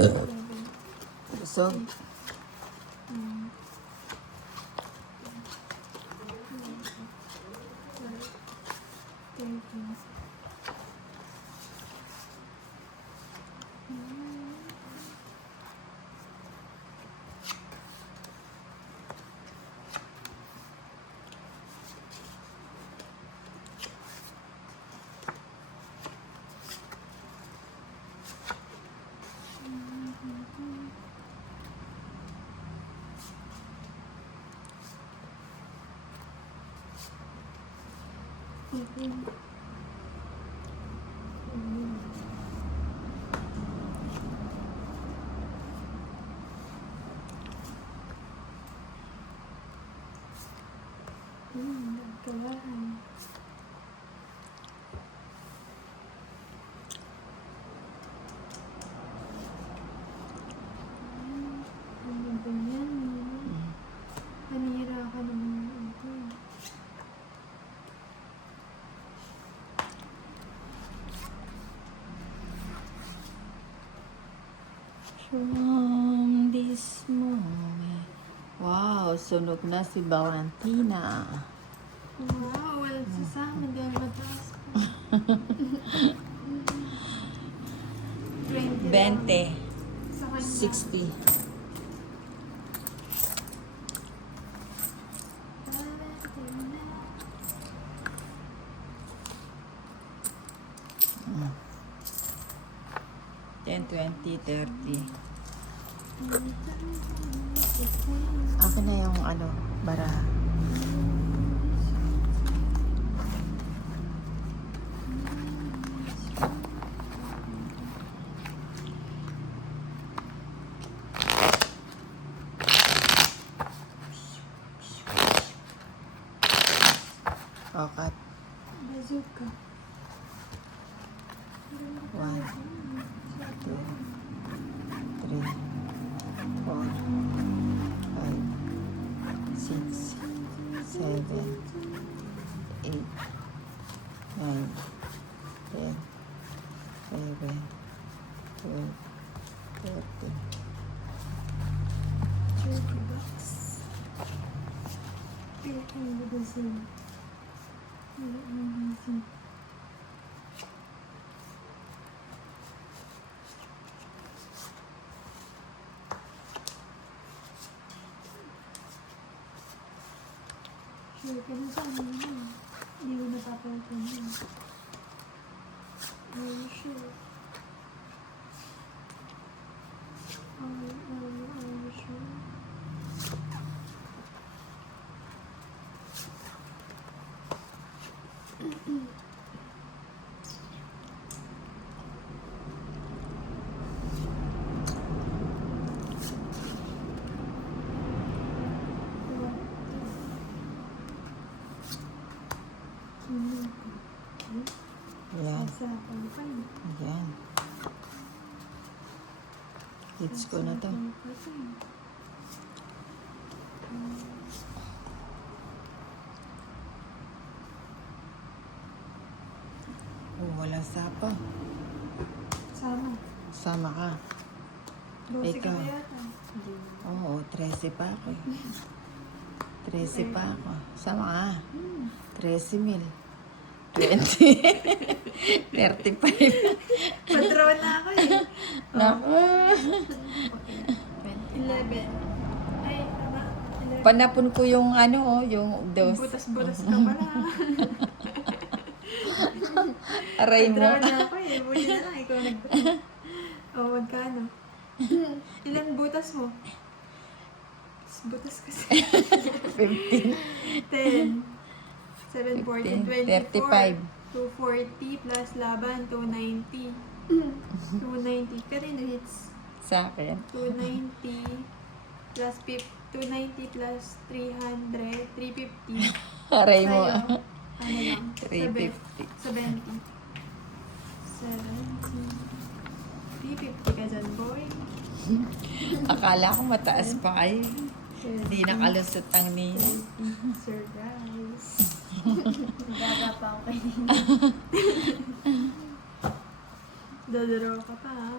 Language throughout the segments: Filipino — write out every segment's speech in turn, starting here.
Busog. Nanira ka naman ito. From this moment. Wow, sunog na si Valentina. Wow, wala sasama dahil mataas pa. 20 lang. 20. Sa kanya. 60. Mm. 10, 20, 30. Akin na yung bara. Okat. Bazooka. 1, 2, 3, 4, 5, 6, 7, 8, 9, 10, 11, 12, 13. $30. $30. Sure ka na sa ano yun. Hindi mo napapalitan yun. Are you sure? Are you sure? Ayan. Sasapan ka na. Ayan. Hits ko na to. Sasapan ka na. Oh, walang sapa. Sama. Sama ka. 12 ka Ikaw. ba yata? Hindi. Oo, 13 pa ako eh. 13 pa ako. Sama ka. 13,000. 20. 35. Padraw na ako eh. Naku. 11. Ay, tama. 11. Panapon ko yung yung dose. Butas-butas ka pala. Aray mo. Padraw na ako eh. Buti na lang, ikaw nagbutas. O, magkano? Ilan butas mo? Butas kasi. 15. 10. 740, 24. 35. 240 plus laban, 290. 290. Kanino hits? Sa akin. 290 plus 290 plus 300, 350. Aray mo. Sa'yo, ano lang? 350. 70. 350 ka dyan, boy. Akala ko mataas pa kayo. Hindi nakalusot ang nino. Surprise. Gaga pa ako kanina. Dodoro ka pa, ha?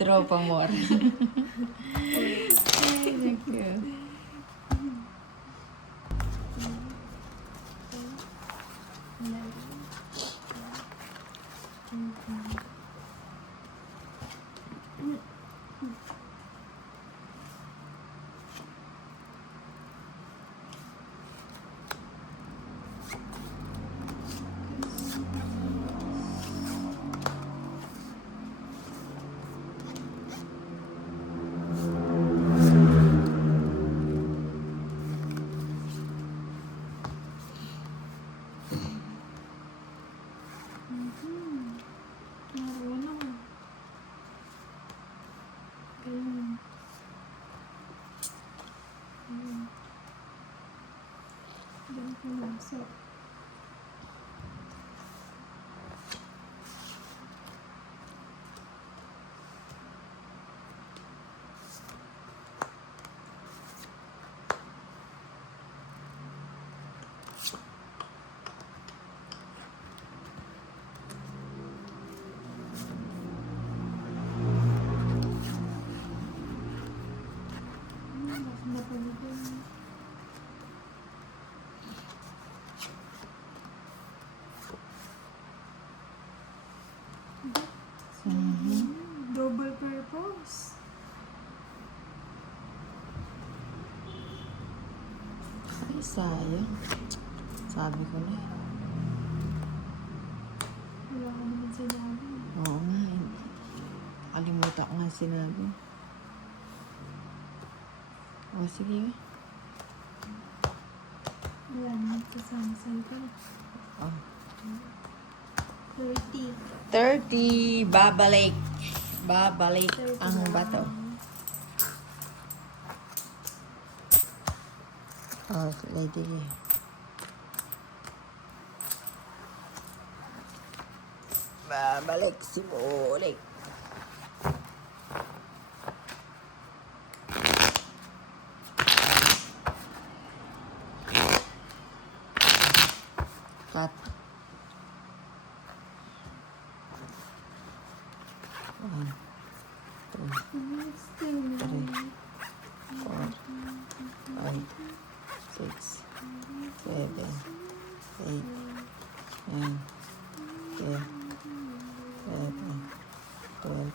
Tropa more. Ay, thank you. Marunong. Ganun. Diyan pumasok. Napalitan. Double purpose. Ay, sayang. Sabi ko na. Wala ka naman sinabi. Oo nga. Kalimutan ko nga sinabi. O, sige. Wala naman kasama sa'yo pa. Oh. 30. 30. Babalik. Babalik ang bato. Oh, lady. Babalik si Bulik. Cut. 1, 2, 3, 4, 5, 6, 7, 8, 9, 10, 11, 12,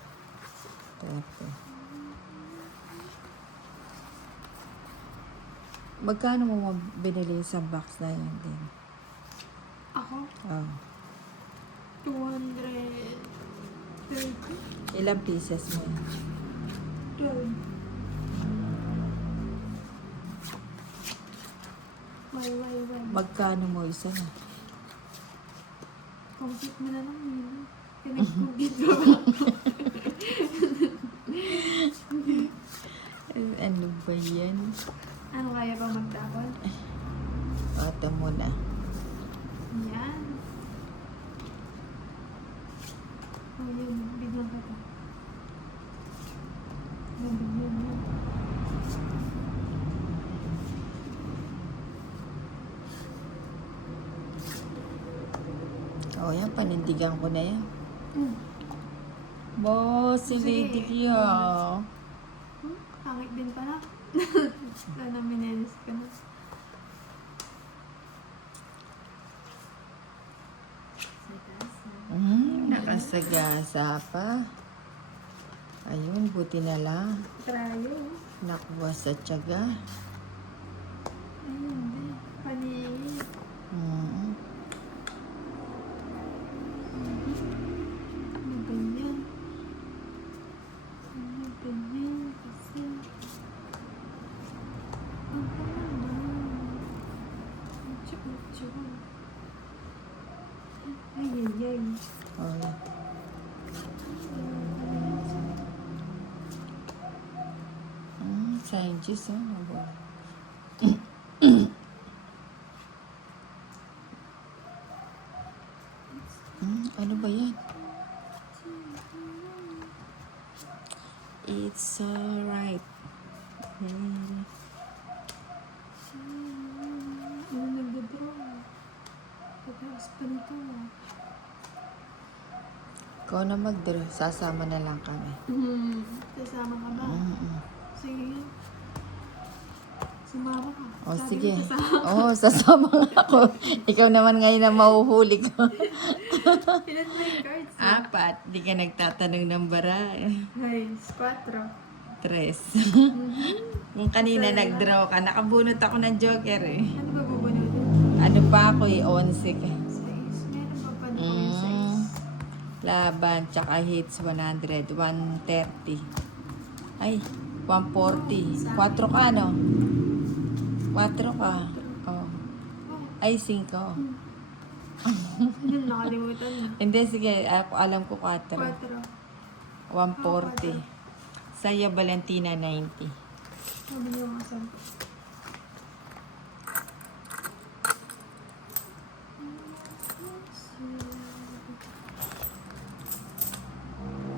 13. Magkano mo binili sa box na yan din? Ako, Oh. 230. Ilang pieces mo yan? 12. Why. Magkano mo isa na? Complete mo na lang yun. Pinag-complete ko ba? Ano ba yan? Ano kaya ba magtapon? Ito muna. Yan. Oh, yun. Bigyan ka pa. Yan. O yan, panindigan ko na yan. Mm. Boss, si Sige. Lady Kia. Pangit din pala. Sana minelis ka na. Nakasagasa pa. Ayun, buti na lang. Trayo. Nakuha sa tiyaga. Ayun din. Paningit. Mm. Ano ganyan? Ano ganyan? Kasi... Ang pangalan. Ucho. Ay. Oh, yan. Scientist, oh. Nabuhay. Ano ba yan? It's alright. Ano nagdadraw? Pagkakas pa nito. Ikaw na mag-draw. Sasama na lang kami. Kasama ka ba? Mm-mm. Sige. Sumama ka. O, Sabi sige. ko, kasama. Oo, sasama nga ako. Ikaw naman ngayon na mahuhuli ko. Ilan ba yung cards? 4. Di ka nagtatanong ng bara. Guys, 4. 3. Kung kanina nag-draw ka, nakabunot ako ng joker eh. Ano ba bubunutin? Ano pa ako eh, 11 ka. 6. Meron pa pa dito yung 6. Laban, tsaka hits 100, 130. Ay, 140. 4 ka, no? 4 ka. Oh. Ay, 5. Nakalimutan na. Hindi, sige. Ako, alam ko 4. 4. 140. Saya Valentina 90. Sabi niyo mga